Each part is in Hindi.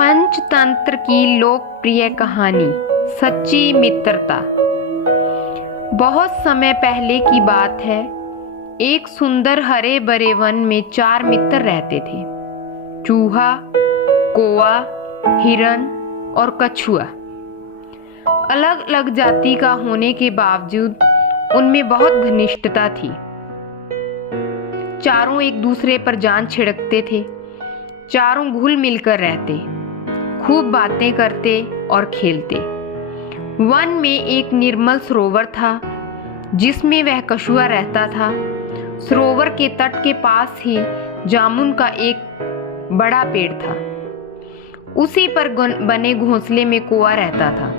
पंचतंत्र की लोकप्रिय कहानी सच्ची मित्रता। बहुत समय पहले की बात है। एक सुंदर हरे भरे वन में 4 मित्र रहते थे। चूहा, कौवा, हिरन और कछुआ। अलग अलग जाति का होने के बावजूद उनमें बहुत घनिष्ठता थी। चारों एक दूसरे पर जान छिड़कते थे। चारों घुल मिलकर रहते, खूब बातें करते और खेलते। वन में एक निर्मल सरोवर था जिसमें वह कछुआ रहता था। सरोवर के तट के पास ही जामुन का एक बड़ा पेड़ था। उसी पर बने घोंसले में कौवा रहता था।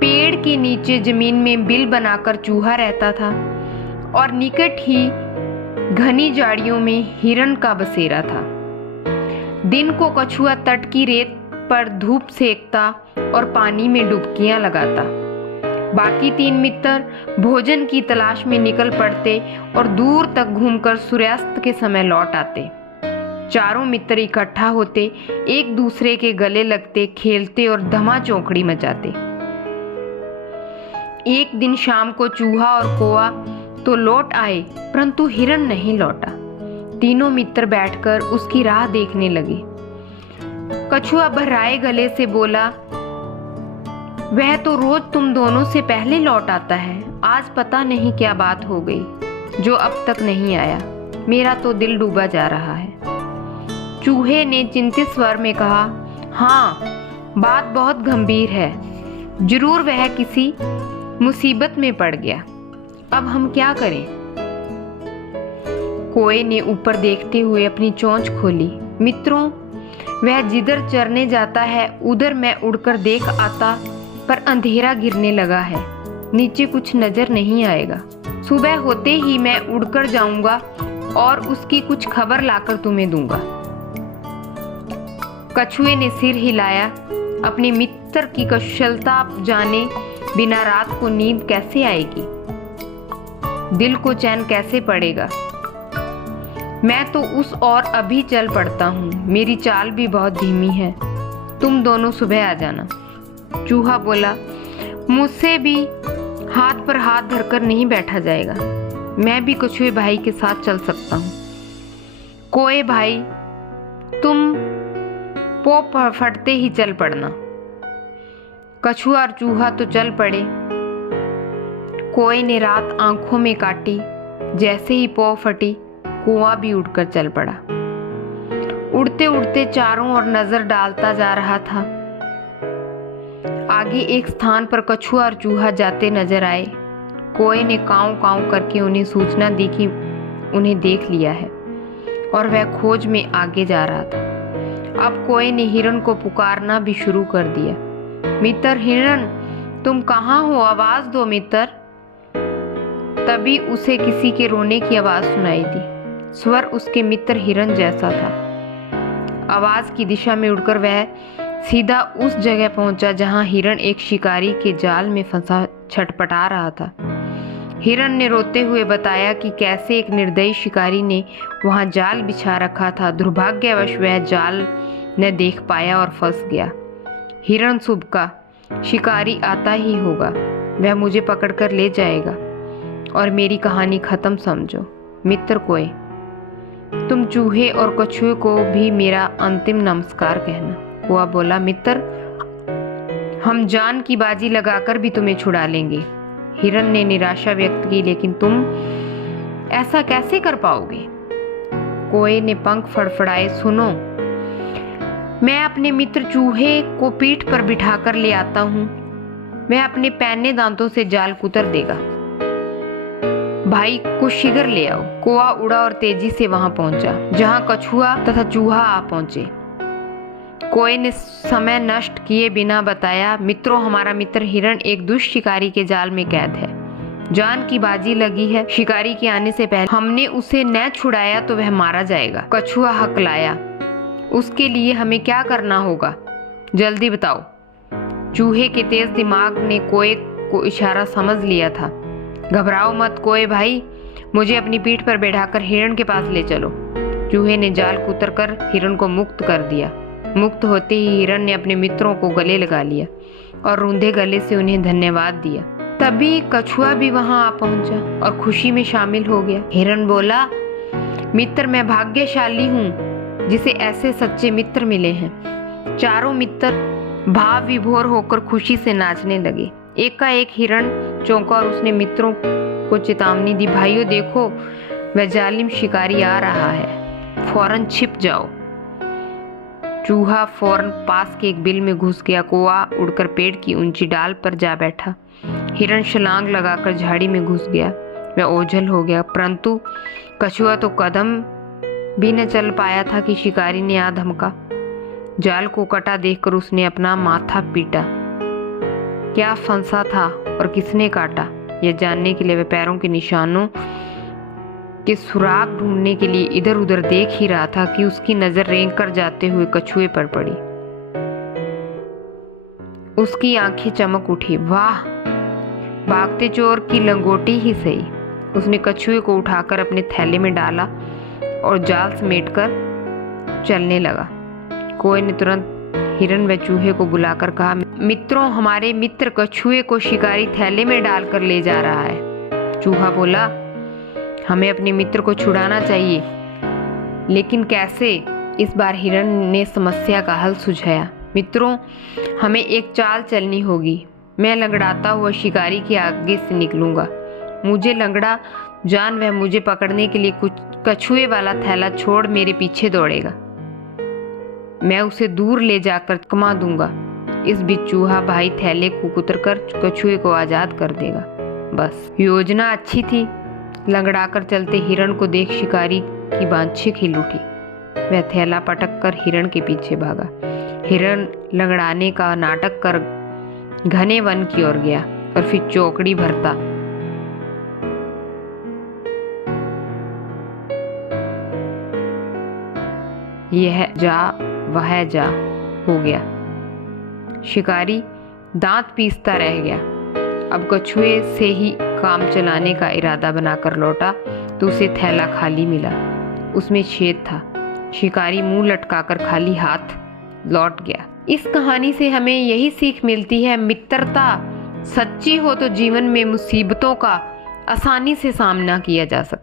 पेड़ के नीचे जमीन में बिल बनाकर चूहा रहता था और निकट ही घनी झाड़ियों में हिरन का बसेरा था। दिन को कछुआ तट की रेत पर धूप सेकता और पानी में डुबकियां लगाता। बाकी 3 मित्र भोजन की तलाश में निकल पड़ते और दूर तक घूमकर सूर्यास्त के समय लौट आते। चारों मित्र इकट्ठा होते, एक दूसरे के गले लगते, खेलते और धमा चौकड़ी मचाते। एक दिन शाम को चूहा और कौवा तो लौट आए, परंतु हिरन नहीं लौटा। तीनों मित्र बैठकर उसकी राह देखने लगे। कछुआ भर्राए गले से बोला, वह तो रोज तुम दोनों से पहले लौट आता है। आज पता नहीं क्या बात हो गई जो अब तक नहीं आया। मेरा तो दिल डूबा जा रहा है। चूहे ने चिंतित स्वर में कहा, हाँ, बात बहुत गंभीर है। जरूर वह किसी मुसीबत में पड़ गया। अब हम क्या करें? कौवे ने ऊपर देखते हुए अपनी चोंच खोली। मित्रों, वह जिधर चरने जाता है उधर मैं उड़कर देख आता, पर अंधेरा गिरने लगा है। नीचे कुछ नजर नहीं आएगा। सुबह होते ही मैं उड़कर जाऊंगा और उसकी कुछ खबर लाकर तुम्हें दूंगा। कछुए ने सिर हिलाया। अपने मित्र की कुशलता जाने बिना रात को नींद कैसे आएगी? दिल को चैन कैसे पड़ेगा? मैं तो उस और अभी चल पड़ता हूँ। मेरी चाल भी बहुत धीमी है। तुम दोनों सुबह आ जाना। चूहा बोला, मुझसे भी हाथ पर हाथ धरकर नहीं बैठा जाएगा। मैं भी कछुए भाई के साथ चल सकता हूँ। कौवे भाई, तुम पोप फटते ही चल पड़ना। कछुआ और चूहा तो चल पड़े। कौवे ने रात आंखों में काटी। जैसे ही पौ फटी, कौवा भी उड़कर चल पड़ा। उड़ते उड़ते चारों ओर नजर डालता जा रहा था। आगे एक स्थान पर कछुआ और चूहा जाते नजर आए। कौवे ने कांव कांव करके उन्हें सूचना दी कि उन्हें देख लिया है और वह खोज में आगे जा रहा था। अब कौवे ने हिरन को पुकारना भी शुरू कर दिया। मित्र हिरन, तुम कहाँ हो? आवाज दो मित्र। तभी उसे किसी के रोने की आवाज सुनाई दी। स्वर उसके मित्र हिरन जैसा था। आवाज की दिशा में उड़कर वह सीधा उस जगह पहुंचा जहां हिरन एक शिकारी के जाल में फंसा छटपटा रहा था। हिरन ने रोते हुए बताया कि कैसे एक निर्दयी शिकारी ने वहां जाल बिछा रखा था। दुर्भाग्यवश वह जाल न देख पाया और फंस गया। हिरन सुबका, शिकारी आता ही होगा। वह मुझे पकड़कर ले जाएगा और मेरी कहानी खत्म समझो। मित्र कौवे, तुम चूहे और कछुए को भी मेरा अंतिम नमस्कार कहना। कौवा बोला, मित्र, हम जान की बाजी लगाकर भी तुम्हें छुड़ा लेंगे। हिरन ने निराशा व्यक्त की, लेकिन तुम ऐसा कैसे कर पाओगे? कौवे ने पंख फड़फड़ाए। सुनो, मैं अपने मित्र चूहे को पीठ पर बिठाकर ले आता हूँ। वह अपने पैने दांतों से जाल कुतर देगा। भाई को शीघ्र ले आओ। कौवा उड़ा और तेजी से वहां पहुंचा जहां कछुआ तथा चूहा आ पहुंचे। कौवे ने समय नष्ट किए बिना बताया, मित्रों, हमारा मित्र हिरन एक दुष्ट शिकारी के जाल में कैद है। जान की बाजी लगी है। शिकारी के आने से पहले हमने उसे न छुड़ाया तो वह मारा जाएगा। कछुआ हकलाया, उसके लिए हमें क्या करना होगा? जल्दी बताओ। चूहे के तेज दिमाग ने कौवे को इशारा समझ लिया था। घबराओ मत कौवे भाई, मुझे अपनी पीठ पर बैठाकर हिरन के पास ले चलो। चूहे ने जाल कुतर कर हिरन को मुक्त कर दिया। मुक्त होते ही हिरण ने अपने मित्रों को गले लगा लिया और रूंधे गले से उन्हें धन्यवाद दिया। तभी कछुआ भी वहां आ पहुंचा और खुशी में शामिल हो गया। हिरण बोला, मित्र, मैं भाग्यशाली हूँ जिसे ऐसे सच्चे मित्र मिले हैं। चारों मित्र भाव विभोर होकर खुशी से नाचने लगे। एकाएक हिरण चौंका और उसने मित्रों को चेतावनी दी, भाइयों देखो, वह जालिम शिकारी आ रहा है, फौरन छिप जाओ। चूहा फौरन पास के एक बिल में घुस गया। कौवा उड़कर पेड़ की ऊंची डाल पर जा बैठा। हिरण छलांग लगाकर झाड़ी में घुस गया। वह ओझल हो गया, परंतु कछुआ तो कदम भी न चल पाया था कि शिकारी ने आ धमका। जाल को कटा देखकर उसने अपना माथा पीटा। क्या फंसा था और किसने काटा, यह जानने के लिए वह पैरों के निशानों के सुराग ढूंढने के लिए इधर उधर देख ही रहा था कि उसकी नजर रेंग कर जाते हुए कछुए पर पड़ी। उसकी आंखें चमक उठी। वाह, भागते चोर की लंगोटी ही सही। उसने कछुए को उठाकर अपने थैले में डाला और जाल समेटकर चलने लगा। कोई ने तुरंत हिरण व चूहे को बुलाकर कहा, मित्रों, हमारे मित्र कछुए को शिकारी थैले में डालकर ले जा रहा है। चूहा बोला, हमें अपने मित्र को छुड़ाना चाहिए, लेकिन कैसे? इस बार हिरण ने समस्या का हल सुझाया। मित्रों, हमें एक चाल चलनी होगी। मैं लंगड़ाता हुआ शिकारी के आगे से निकलूंगा। मुझे लंगड़ा जान वह मुझे पकड़ने के लिए कुछ कछुए वाला थैला छोड़ मेरे पीछे दौड़ेगा। मैं उसे दूर ले जाकर कमा दूंगा। इस बीच चूहा भाई थैले को कुतरकर कछुए को आजाद कर देगा। बस, योजना अच्छी थी। लंगड़ाकर चलते हिरण को देख शिकारी की बांछें खिल उठी। वह थैला पटक कर हिरण के पीछे भागा। हिरण लंगड़ाने का नाटक कर घने वन की ओर गया और फिर चौकड़ी भरता यह जा वह जा हो गया। शिकारी दांत पीसता रह गया। अब कछुए से ही काम चलाने का इरादा बनाकर लौटा तो उसे थैला खाली मिला। उसमें छेद था। शिकारी मुंह लटकाकर खाली हाथ लौट गया। इस कहानी से हमें यही सीख मिलती है, मित्रता सच्ची हो तो जीवन में मुसीबतों का आसानी से सामना किया जा सकता है।